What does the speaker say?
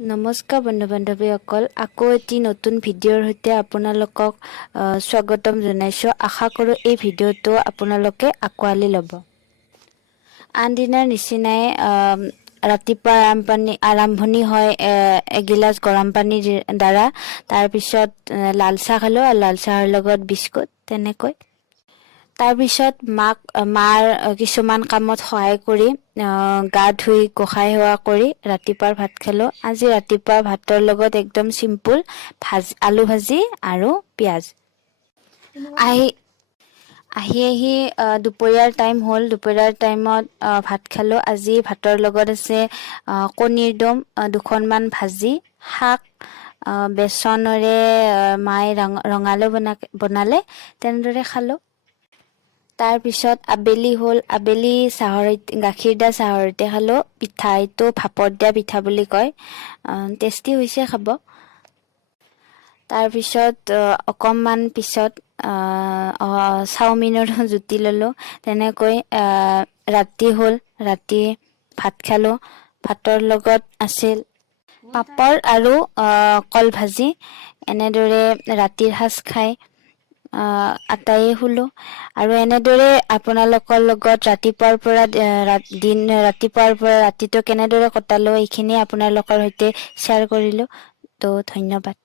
নমস্কাৰ বন্ধু বান্ধৱীসকল, আকৌ এটি নতুন ভিডিঅ'ৰ সৈতে আপোনালোকক স্বাগতম জনাইছোঁ। আশা কৰোঁ এই ভিডিঅ'টো আপোনালোকে আঁকোৱালি ল'ব। আন দিনাৰ নিচিনাই ৰাতিপুৱা আৰম্ভণি হয় এগিলাচ গৰম পানীৰ দ্বাৰা। তাৰপিছত লাল চাহ খালোঁ আৰু লাল চাহৰ লগত বিস্কুট তেনেকৈ। তাৰপিছত মাৰ কিছুমান কামত সহায় কৰি গা ধুই গোসাঁই সেৱা কৰি ৰাতিপুৱাৰ ভাত খালোঁ। আজি ৰাতিপুৱাৰ ভাতৰ লগত একদম চিম্পুল আলু ভাজি আৰু পিঁয়াজ। আহি দুপৰীয়াৰ টাইম হ'ল। দুপৰীয়াৰ টাইমত ভাত খালোঁ। আজি ভাতৰ লগত আছে কণীৰ দম, দুখনমান ভাজি, শাক, বেচনেৰে মায়ে ৰঙালাও বনালে, তেনেদৰে খালোঁ। তাৰপিছত আবেলি হ'ল। আবেলি গাখীৰ দিয়া চাহৰ সৈতে খালোঁ পিঠা। এইটো ভাপত দিয়া পিঠা বুলি কয়। টেষ্টি হৈছে খাব। তাৰপিছত অকণমান পিছত চাওমিনৰ জুতি ল'লোঁ। তেনেকৈ ৰাতি হ'ল। ৰাতি ভাত খালোঁ। ভাতৰ লগত আছিল পাপৰ আৰু কল ভাজি। এনেদৰে ৰাতিৰ সাজ খাই আটায়ে শুলোঁ। আৰু এনেদৰে আপোনালোকৰ লগত ৰাতিপুৱাৰ পৰা ৰাতিটো কেনেদৰে কটালোঁ এইখিনি আপোনালোকৰ সৈতে শ্বেয়াৰ কৰিলোঁ। তো ধন্যবাদ।